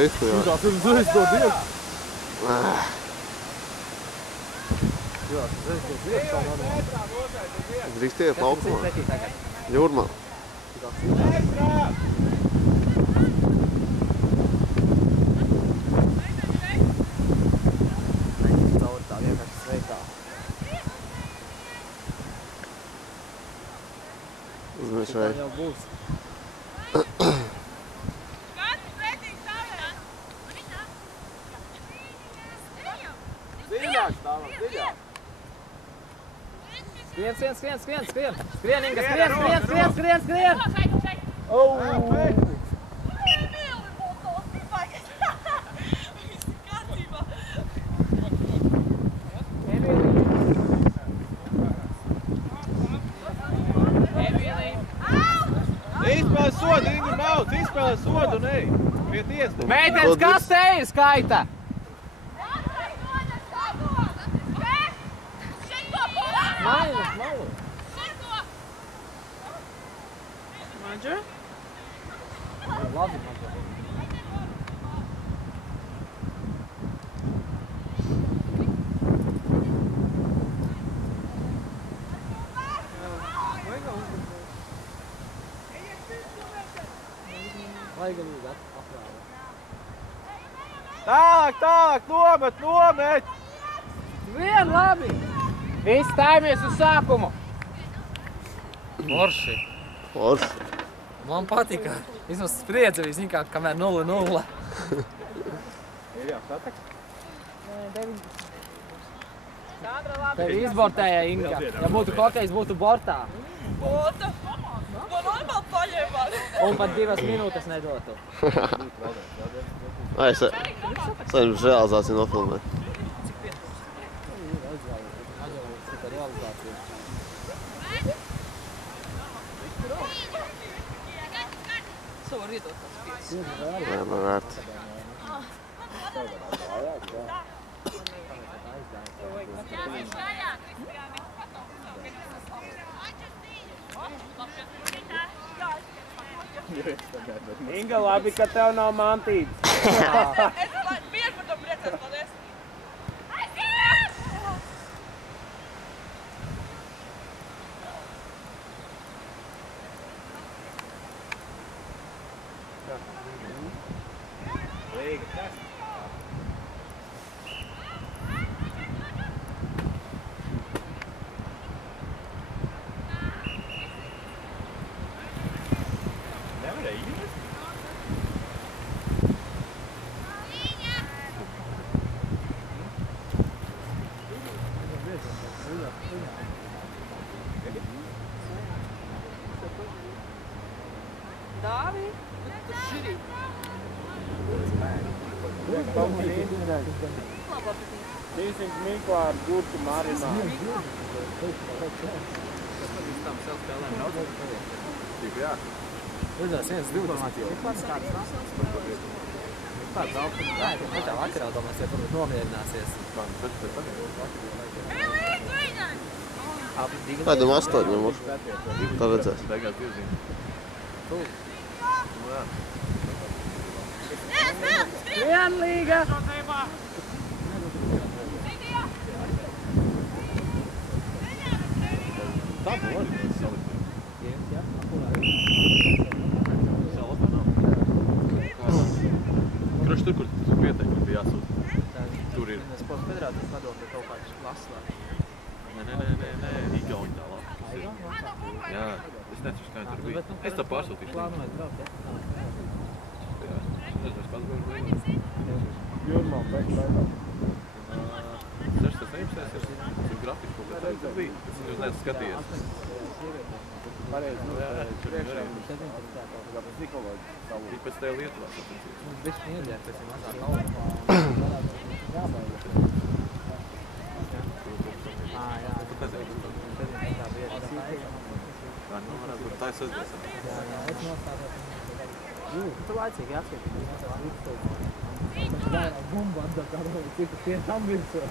laiku, jā. Tā pirms reiz to diegu. Jā, tas reiz to diegu tā normāli. Drīkst iet laukumā. Jūrmā. Caur tā vienkārši sveikā. Uzmēš vai. Tā jau būs. Dziļāk stāvam, dziļāk. Skrien, Inga, skrien! Izspēlē sodu, Inga Mauts, izspēlē sodu un ej. Pie tiesnes. Meitenes, kas te ir skaita? Malu. Maģa? Labi, Tālāk, nomet! Vien labi! Visi stājamies uz sākumu! Forši. Man patika. Vismaz spriedze bija, zin kā, kamēr 0-0. Ir jau satak? Tevi izbortēja Inga. Ja būtu hokejs, būtu bortā. Bota! To normāli paņēmāt! Un pat 2 minūtes nedotu. Ai, saņems realizāciju nofilmēt. Savu var iedot tās 5. Nē, man vērt. Inga, labi, ka tev nav mantītes. Es bieži par to priecās, paldies! Dāvi, tur širī. Tīsiņš Mikla ar gurtu marinātu. Tam sev spēlēm daudz. Jā. Redzēs 1-20. Kāds augsts? Nē, tā vakarā domās, ja tur nomierināsies. Kādam 8 mums. Tā redzēs. Beigās 2 zīmes. Skrien, Līga! Tā būs arī salikt. Salapā nav. Kroši tur, kur tu pieteikumi bija jāsūt. Tur ir. Sports federācijas padomē kaut kāds klaslā. Nē, Igauņi tālāk. Jā, es neceru, kā tur bija. Es tā pārsūtīšu. Plānojat braukt, ja? Jā, es pats būšu. Jūrmā, pēc 16. ir grafiski kaut kā tā bija. Es neesmu skatījies. Pareizi, Jā, tur ir arī. 17. Tik pēc tev Lietuvā sacensības. Mums bišķi iedēr, pēc ir mazāk nauda. Jābaidās. Jā. Tu nezini. Tā varētu būt tā ir sasdies. Es nostādos. Tu laicīgi atskatīties. Tas vēl bumba atdot, cik tie tam virsū.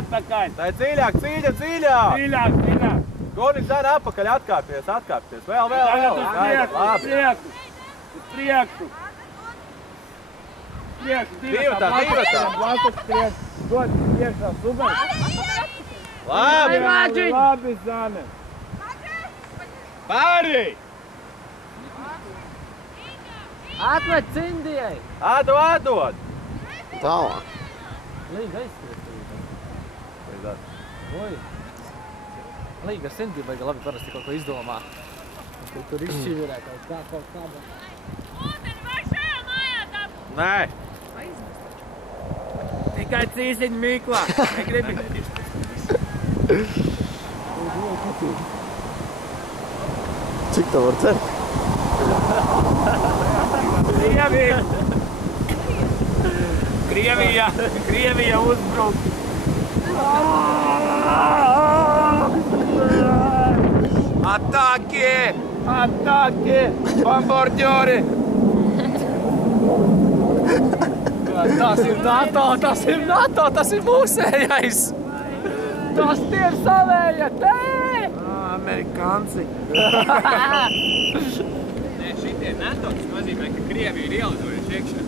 atpakaļ. Tā ir dziļāk, dziļāk! Dziļāk. Gornis zēna apakaļ, atkāpties. Vēl. Tagad uz Labi. priekšu. Divatā. Blakus priekšu. Dod priekšā, super. Labi. Labi, Zane. Pārī! Atmet Cindijai! Atdod! Tālāk. Līga aizskriet. Oi. Līga ar Cindiju baigi labi parasti kaut ko izdomā. Tur izšķivirē kaut kāda. Nē. Tikai cīsiņ Miklā. Negribi? Cik tā var cert? Krievija uzbruk. Ataki! Bombardiori! Tas ir NATO, tas ir mūsējais! Tas tie ir savējie, tē! Amerikanci! Nē, šitie NATO, tas nozīmē, ka Krievija ir ielidojuši iekšā.